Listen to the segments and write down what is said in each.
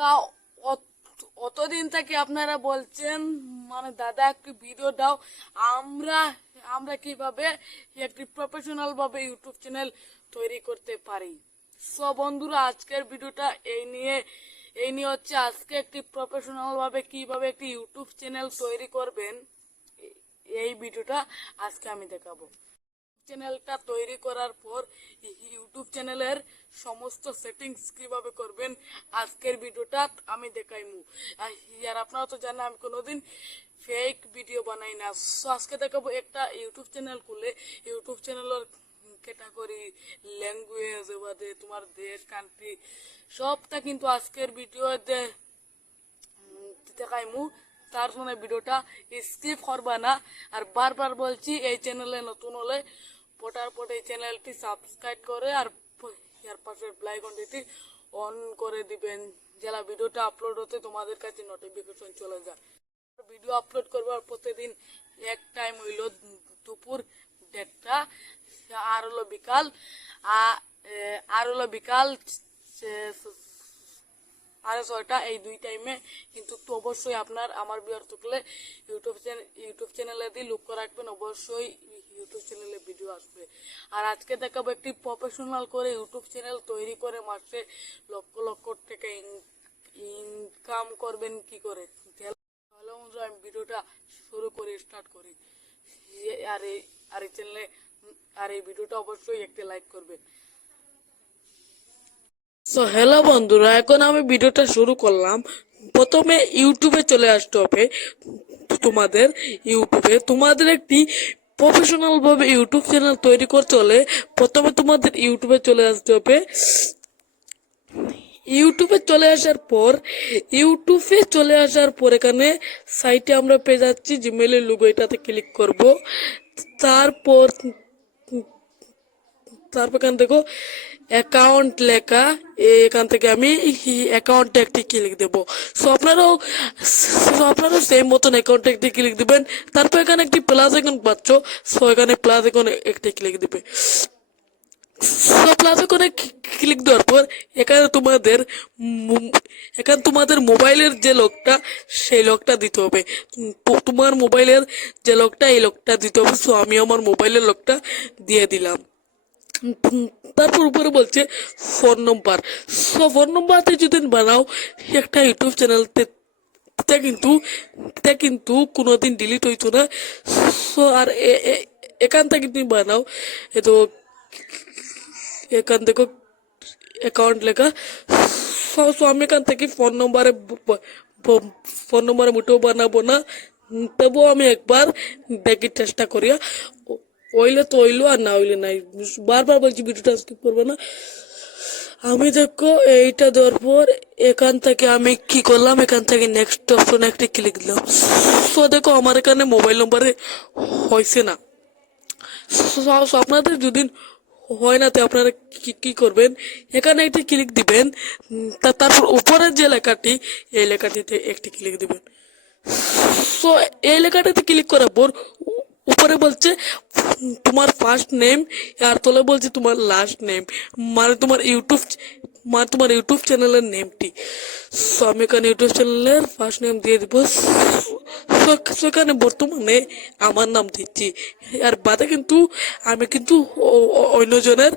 অত- অতদিন থেকে আপনারা বলছেন মানে দাদা, একটি ভিডিও দাও। আমরা আমরা কীভাবে একটি প্রফেশনাল ভাবে ইউটিউব চ্যানেল তৈরি করতে পারি? সো বন্ধুরা, আজকের ভিডিওটা এই নিয়ে এই নিয়ে হচ্ছে আজকে একটি প্রফেশনাল ভাবে কীভাবে একটি ইউটিউব চ্যানেল তৈরি করবেন, এই ভিডিওটা আজকে আমি দেখাবো। চ্যানেলটা তৈরি করার পর ইউটিউব চ্যানেলের সমস্ত সেটিংস কীভাবে করবেন আজকের ভিডিওটা আমি দেখাইমু। আর আপনারা তো জানেন, আমি কোনোদিন ফেক ভিডিও বানাই না। সো আজকে দেখাবো একটা ইউটিউব চ্যানেল খুলে। ইউটিউব চ্যানেলের ক্যাটাগরি ল্যাঙ্গুয়েজ বাদে তোমার দেশ কান্ট্রি সবটা কিন্তু আজকের ভিডিওতে দেখাইমু। তার জন্য ভিডিওটা স্কিপ করবা না। আর বারবার বলছি, এই চ্যানেলে নতুন হলে পটাপট এই চ্যানেলটি সাবস্ক্রাইব করে আর এর পাশের ব্লাইকনটি অন করে দিবেন। যারা ভিডিওটা আপলোড হতে তোমাদের কাছে নোটিফিকেশন চলে যায়। ভিডিও আপলোড করবার প্রতিদিন এক টাইম হইল দুপুর দেড়টা, আর হলো বিকাল আর হলো বিকাল সাড়ে ছয়টা, এই দুই টাইমে কিন্তু তো অবশ্যই আপনার, আমার বিয়ার থাকলে ইউটিউব চ্যানেল ইউটিউব চ্যানেলে দিয়ে লক্ষ্য রাখবেন। অবশ্যই ইউটিউব চ্যানেলে ভিডিও আসবে। আর আজকে দেখাবো একটি প্রফেশনাল করে ইউটিউব চ্যানেল তৈরি করে মাসে লক্ষ লক্ষ টাকা ইনকাম করবেন কি করে? তাহলে বন্ধুরা, আমি ভিডিওটা শুরু করে স্টার্ট করি। আর এই আর এই চ্যানেলে আর এই ভিডিওটা অবশ্যই একটি লাইক করবেন সো হ্যালো বন্ধুরা, এখন আমি ভিডিওটা শুরু করলাম। প্রথমে ইউটিউবে চলে আসতে হবে তোমাদের ইউটিউবে তোমাদের একটি প্রফেশনাল ভাবে ইউটিউব চ্যানেল তৈরি করতে হলে প্রথমে তোমাদের ইউটিউবে চলে আসতে হবে। ইউটিউবে চলে আসার পর, ইউটিউবে চলে আসার পর এখানে সাইটে আমরা পেয়ে যাচ্ছি জিমেলের লোগো এটাতে ক্লিক করব। তারপর তারপর এখানে দেখো অ্যাকাউন্ট লেখা, এখান থেকে আমি অ্যাকাউন্ট একটি ক্লিক দেব। সো আপনারাও সো, আপনারাও সেম মতন অ্যাকাউন্ট একটি ক্লিক দিবেন। তারপর এখানে একটি প্লাস আইকন পাচ্ছ। সো এখানে প্লাস আইকন একটি ক্লিক দিবে। সো প্লাস আইকনে ক্লিক দেওয়ার পর এখানে তোমাদের এখানে তোমাদের মোবাইলের যে লকটা সেই লকটা দিতে হবে। তোমার মোবাইলের যে লকটা এই লকটা দিতে হবে। সো আমি আমার মোবাইলের লকটা দিয়ে দিলাম। তারপর উপরে বলছে ফোন নম্বর সো ফোন নম্বরতে যদি বানাও, একটা ইউটিউব চ্যানেলতে তে কিন্তু তে কিন্তু কোনোদিন ডিলিট হইতো না। সো আর এখান থেকে তুমি বানাও, এ তো এখান থেকে অ্যাকাউন্ট লেখা। সো আমি এখান থেকে ফোন নম্বরে ফোন নম্বরে মোটেও বানাবো না। তবুও আমি একবার দেখি, চেষ্টা করি ও- হইলে তো হইল আর না হইলে নাই। বারবার বলছি, ভিডিওটা স্কিপ করবে না। আমি দেখো, এইটা দেওয়ার পর এখান থেকে আমি কি করলাম? এখান থেকে নেক্সট অপশন একটা ক্লিক দিলাম। সো দেখো, আমার এখানে মোবাইল নম্বরে হয়েছে না। আপনাদের যদি হয় না, তো আপনারা কি করবেন? এখানে একটি ক্লিক দিবেন। তারপর উপরের যে লেখাটি, এই লেখাটিতে একটি ক্লিক দিবেন। সো এই লেখাটাতে ক্লিক করার পর উপরে বলছে, তোমার ফার্স্ট নেম আর তলে বলছে তোমার লাস্ট নেম মানে তোমার ইউটিউব মানে তোমার ইউটিউব চ্যানেলের নেমটি সো আমি এখানে ইউটিউব চ্যানেলের ফার্স্ট নেম দিয়ে দিব। সেখানে বর্তমানে আমার নাম দিচ্ছি। আর বাদে কিন্তু আমি কিন্তু অন্যজনের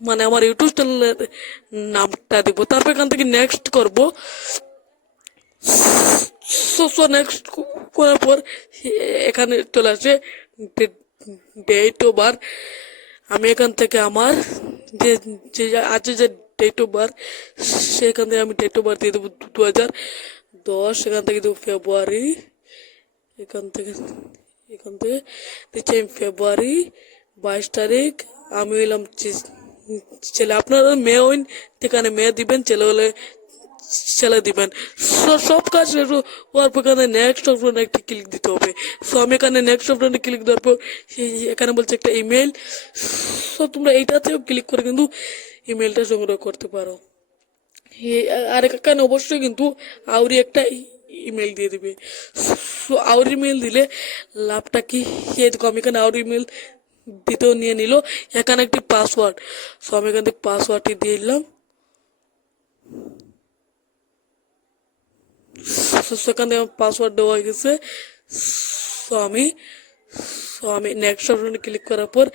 মানে আমার ইউটিউব চ্যানেলের নামটা দিব। তারপর এখান থেকে নেক্সট করব। সো সো নেক্সট করার পর এখানে চলে আসে। ডেট ও বার আমি এখান থেকে আমার যে যে আছে যে ডেট অফ বার সেখান থেকে আমি ডেট অফ বার দিয়ে দেবো দু হাজার দশ, এখান থেকে দেবো ফেব্রুয়ারি এখান থেকে এখান থেকে দিচ্ছি আমি ফেব্রুয়ারি বাইশ তারিখ, আমি হইলাম ছেলে। আপনারা মেয়ে হইন সেখানে মেয়ে দিবেন, ছেলে হলে ছেলে দিবেন। সব কাজ পর এখানে নেক্সট অপশনে একটি ক্লিক দিতে হবে। সো আমি এখানে নেক্সট অপশনে ক্লিক দেওয়ার পর এখানে বলছে একটা ইমেল সো তোমরা এইটাতেও ক্লিক করে কিন্তু ইমেলটা সংগ্রহ করতে পারো। আর এখানে অবশ্যই কিন্তু আউরি একটা ইমেল দিয়ে দিবে। সো আউরি ইমেল দিলে লাভটা কি? দেখো, আমি এখানে আউরি ইমেল দিতেও নিয়ে নিল। এখানে একটি পাসওয়ার্ড সো আমি এখান থেকে পাসওয়ার্ডটি দিয়ে দিলাম। সেখানে পাসওয়ার্ড দেওয়া হয়ে গেছে। সো আমি সো আমি নেক্সট অপশনে ক্লিক করার পর,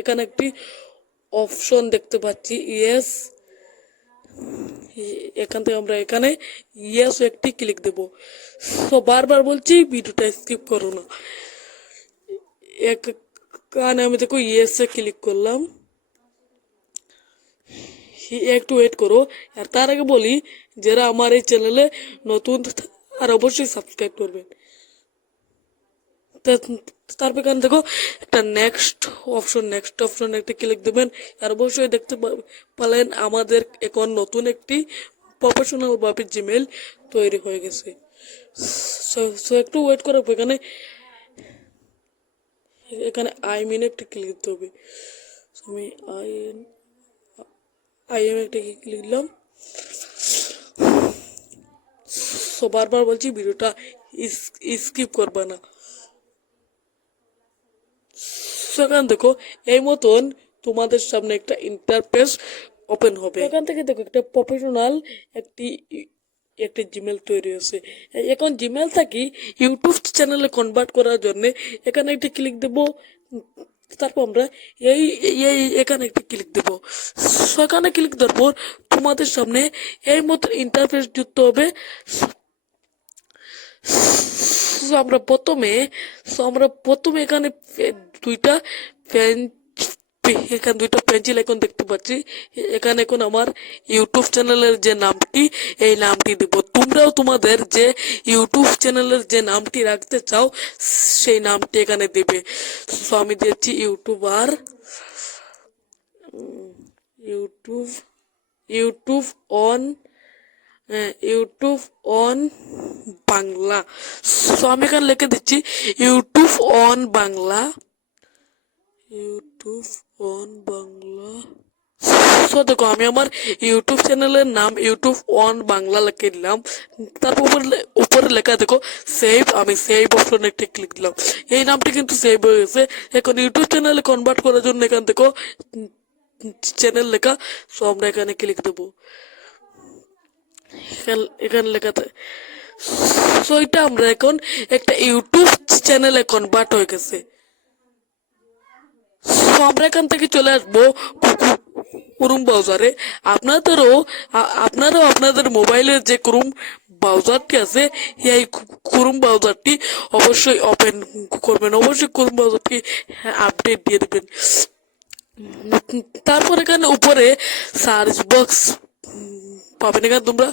এখানে একটি অপশন দেখতে পাচ্ছি ইয়েস এখান থেকে আমরা এখানে ইয়েস একটি ক্লিক দেব। সো বারবার বলছি, ভিডিওটা স্কিপ করো না। এক এখানে আমি দেখো ইয়েসে ক্লিক করলাম। একটু ওয়েট করো। আর তার আগে বলি, যারা আমার এই চ্যানেলে নতুন আর অবশ্যই সাবস্ক্রাইব করবেন। তারপর এখানে দেখো, একটা নেক্সট অপশন নেক্সট অপশন একটা ক্লিক দেবেন। আর অবশ্যই দেখতে পালেন আমাদের এখন নতুন একটি প্রফেশনাল ভাবে জিমেল তৈরি হয়ে গেছে। সো একটু ওয়েট করার পর এখানে এখানে আই মিন একটা ক্লিক দিতে হবে। আমি আই আই এম একটা ক্লিক দিলাম সো বারবার বলছি ভিডিওটা স্কিপ করবে না। সেখান দেখো, এই মতন তোমাদের সামনে একটা ইন্টারফেস ওপেন হবে। এখান থেকে দেখো, একটা প্রফেশনাল একটি একটি জিমেল তৈরি হয়েছে। এখন জিমেল থাকি ইউটিউব চ্যানেলে কনভার্ট করার জন্য এখানে একটি ক্লিক দেব। তারপর আমরা এই এই, এখানে একটি ক্লিক দেব। সেখানে ক্লিক দেওয়ার পর তোমাদের সামনে এই মতন ইন্টারফেস যুক্ত হবে। আমরা প্রথমে আমরা প্রথমে এখানে দুইটা পেন এখানে দুইটা পেন্সিল এখন দেখতে পাচ্ছি। এখানে এখন আমার ইউটিউব চ্যানেলের যে নামটি, এই নামটি দিব। তোমরাও তোমাদের যে ইউটিউব চ্যানেলের যে নামটি রাখতে চাও, সেই নামটি এখানে দিবে। সো আমি দিয়েছি YouTuber YouTube YouTube on YouTube on Bangla. So আমি এখানে লিখে দিচ্ছি, YouTube on Bangla, YouTube on Bangla. So দেখো, আমি আমার ইউটিউব চ্যানেলের নাম ইউটিউব অন বাংলা লিখে দিলাম। তারপর উপরে লেখা দেখো সেভ আমি সেভ অপশনে একটি ক্লিক দিলাম। এই নামটি কিন্তু সেভ হয়ে গেছে। এখন ইউটিউব চ্যানেলে কনভার্ট করার জন্য এখান দেখো চ্যানেল লেখা, সো আমরা এখানে ক্লিক দেবো। এখানে লেখাতে সো এটা আমরা এখন একটা ইউটিউব চ্যানেলে কনভার্ট হয়ে গেছে। সো আমরা এখান থেকে চলে আসব ক্রোম ব্রাউজারে আপনাদেরও আপনারাও আপনাদের মোবাইলের যে ক্রোম ব্রাউজারটি আছে, এই ক্রোম ব্রাউজারটি অবশ্যই ওপেন করবেন। অবশ্যই ক্রোম ব্রাউজারটি আপডেট দিয়ে দেবেন। তারপর এখানে উপরে সার্চ বক্স পাবেন। এখানে তোমরা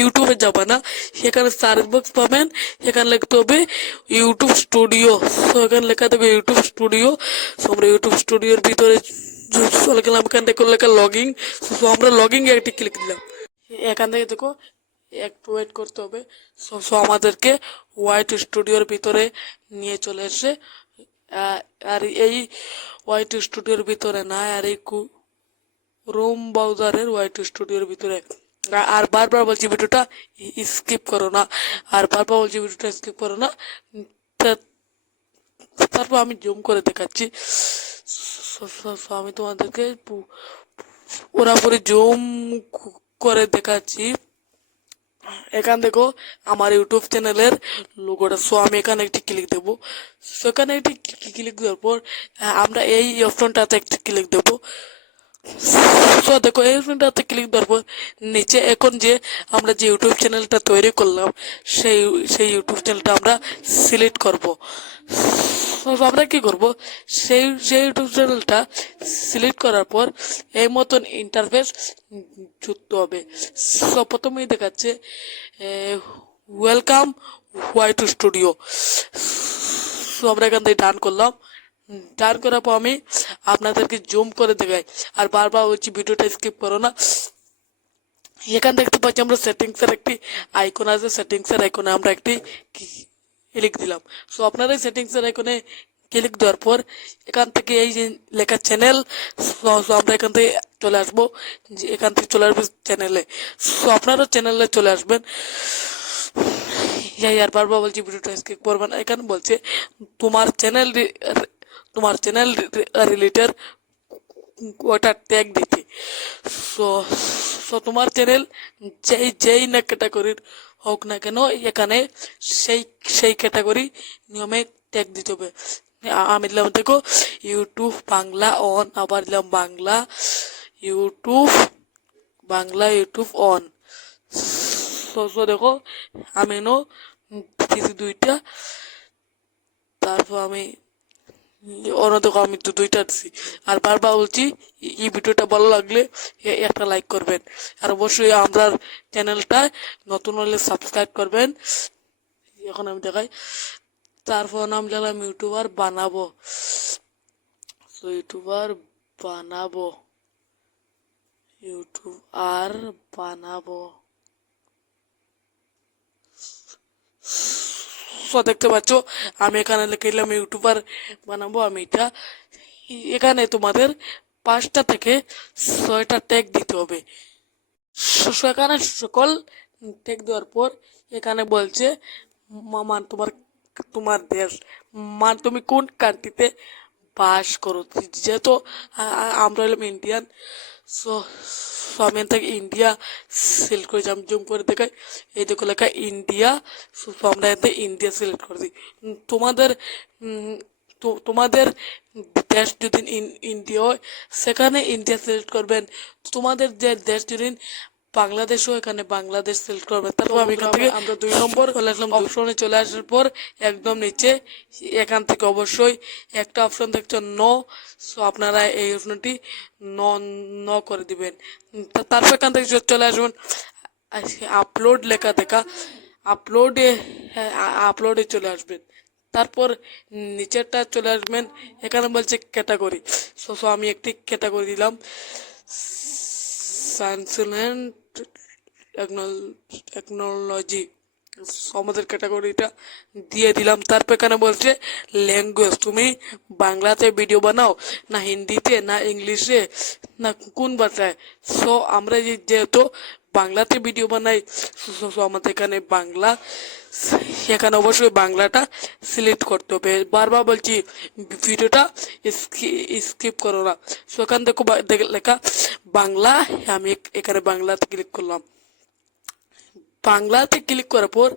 ইউটিউবে যাবে না। সেখানে সার্চ বক্স পাবেন। সেখানে লিখতে হবে ইউটিউব স্টুডিও। এখানে লেখা দেবে ইউটিউব স্টুডিও। তো আমরা ইউটিউব স্টুডিওর ভিতরে চলে এখান থেকে লেখা লগিং তো আমরা লগিং একটি ক্লিক দিলাম। এখান থেকে দেখো, একটু ওয়েট করতে হবে। সো সো আমাদেরকে হোয়াইট স্টুডিওর ভিতরে নিয়ে চলে এসে আর এই হোয়াইট স্টুডিওর ভিতরে না, আর এই রোম ব্রাউজারের হোয়াইট স্টুডিওর ভিতরে। আর বারবার বলছি, ভিডিওটা স্কিপ করো না। আর বারবার বলছি, ভিডিওটা স্কিপ করো না। তারপর আমি জুম করে দেখাচ্ছি। আমি তোমাদেরকে ওরা পরে জুম করে দেখাচ্ছি। এখান দেখো, আমার ইউটিউব চ্যানেলের লোগোটা। সো আমি এখানে একটি ক্লিক দেবো। সেখানে একটি ক্লিক দেওয়ার পর আমরা এই অপশনটাতে একটি ক্লিক দেবো। সো দেখো এই অপশনটাতে ক্লিক পর নিচে এখন যে আমরা যে ইউটিউব চ্যানেলটা তৈরি করলাম, সেই সেই ইউটিউব চ্যানেলটা আমরা সিলেক্ট করব। আমরা কি করব? সেই সেই ইউটিউব চ্যানেলটা সিলেক্ট করার পর এই মতন ইন্টারফেস যুক্ত হবে। সো প্রথমেই দেখাচ্ছে ওয়েলকাম হোয়াইট স্টুডিও সো আমরা এখান থেকে ডান করলাম। ডান করার পর আমি আপনাদেরকে জুম করে দেখাই। আর বারবার বলছি, ভিডিওটা স্কিপ করো না। এখান দেখতে পাচ্ছি আমরা সেটিংসের একটি আইকন আছে। সেটিংসের আইকনে আমরা একটি ক্লিক দিলাম। সো আপনারা এই সেটিংসের আইকনে ক্লিক দেওয়ার পর এখান থেকে এই যে লেখা চ্যানেল সো আমরা এখান থেকে চলে আসব। এখান থেকে চলে আসব চ্যানেলে সো আপনারা চ্যানেলে চলে আসবেন। আর বারবার বলছি, ভিডিওটা স্কিপ করবেন এখানে বলছে, তোমার চ্যানেল তোমার চ্যানেল রিলেটেড ওটা ট্যাগ দিতে। সো সো তোমার চ্যানেল যেই যেই না ক্যাটাগরির হোক না কেন, এখানে সেই সেই ক্যাটাগরি নিয়মে ট্যাগ দিতে হবে। আমি দিলাম দেখো ইউটিউব বাংলা অন আবার দিলাম Bangla YouTube Bangla YouTube on so so দেখো, আমি নো দুইটা, তারপর আমি অন্য দেখো আমি তো দুইটা দিছি আর বারবার বলছি এই ভিডিওটা ভালো লাগলে একটা লাইক করবেন। আর অবশ্যই আমরা চ্যানেলটা নতুন হলে সাবস্ক্রাইব করবেন। এখন আমি দেখাই। তারপর নাম লিখলাম ইউটিউবার বানাবো। তো ইউটিউবার বানাবো। ইউটিউব আর বানাবো। সো দেখতে পাচ্ছ, আমি এখানে লিখে দিলাম ইউটিউবার বানাবো আমি এটা। এখানে তোমাদের পাঁচটা থেকে ছয়টা ট্যাগ দিতে হবে। এখানে সকল ট্যাগ দেওয়ার পর এখানে বলছে মামান তোমার তোমার দেশ মান তুমি কোন কান্ট্রিতে বাস করো? যেহেতু আমরা হলাম ইন্ডিয়ান সো সো আমি এখান থেকে ইন্ডিয়া সিলেক্ট করে আমি জুম করে দেখাই। এই দেখো লেখা ইন্ডিয়া সো আমরা এতে ইন্ডিয়া সিলেক্ট করে দিই। তোমাদের তোমাদের দেশ যদি ইন- ইন্ডিয়া হয়, সেখানে ইন্ডিয়া সিলেক্ট করবেন। তোমাদের যে দেশ যদি বাংলাদেশও এখানে বাংলাদেশ সিলেক্ট করবেন তারপর আমি এখান থেকে আমরা দুই নম্বর চলে আসলাম অপশনে চলে আসার পর একদম নিচে এখান থেকে অবশ্যই একটা অপশন দেখছ নো সো আপনারা এই অপশনটি ন ন করে দিবেন। তারপর এখান থেকে চলে আসবেন। আপলোড লেখা দেখা। আপলোডে হ্যাঁ আপলোডে চলে আসবেন। তারপর নিচেরটা চলে আসবেন। এখানে বলছে ক্যাটাগরি সো সো আমি একটি ক্যাটাগরি দিলাম। সায়েন্স টেকনোলজি আমাদের ক্যাটাগরিটা দিয়ে দিলাম। তারপর এখানে বলছে ল্যাঙ্গুয়েজ তুমি বাংলাতে ভিডিও বানাও, না হিন্দিতে, না ইংলিশে, না কোন ভাষায়। সো আমরা যেহেতু বাংলাতে ভিডিও বানাই so, আমাদের এখানে বাংলা সেখানে অবশ্যই বাংলাটা সিলেক্ট করতে হবে। বারবার বলছি, ভিডিওটা স্কিপ করো না। সো এখান থেকে লেখা, বাংলা, আমি এখানে বাংলাতে ক্লিক করলাম। বাংলাতে ক্লিক করার পর,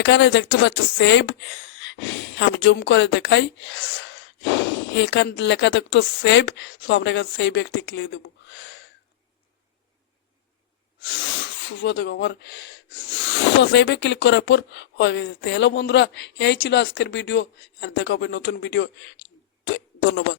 এখানে দেখতে পাচ্ছ সেভ আমি জুম করে দেখাই। এখান লেখা দেখতো সেভ সো আমরা এখানে সেভ একটি ক্লিক দেবো। দেখো, আমার সেভে ক্লিক করার পর হয়ে গেছে। হ্যালো বন্ধুরা, এই ছিল আজকের ভিডিও আর দেখা হবে নতুন ভিডিও ধন্যবাদ।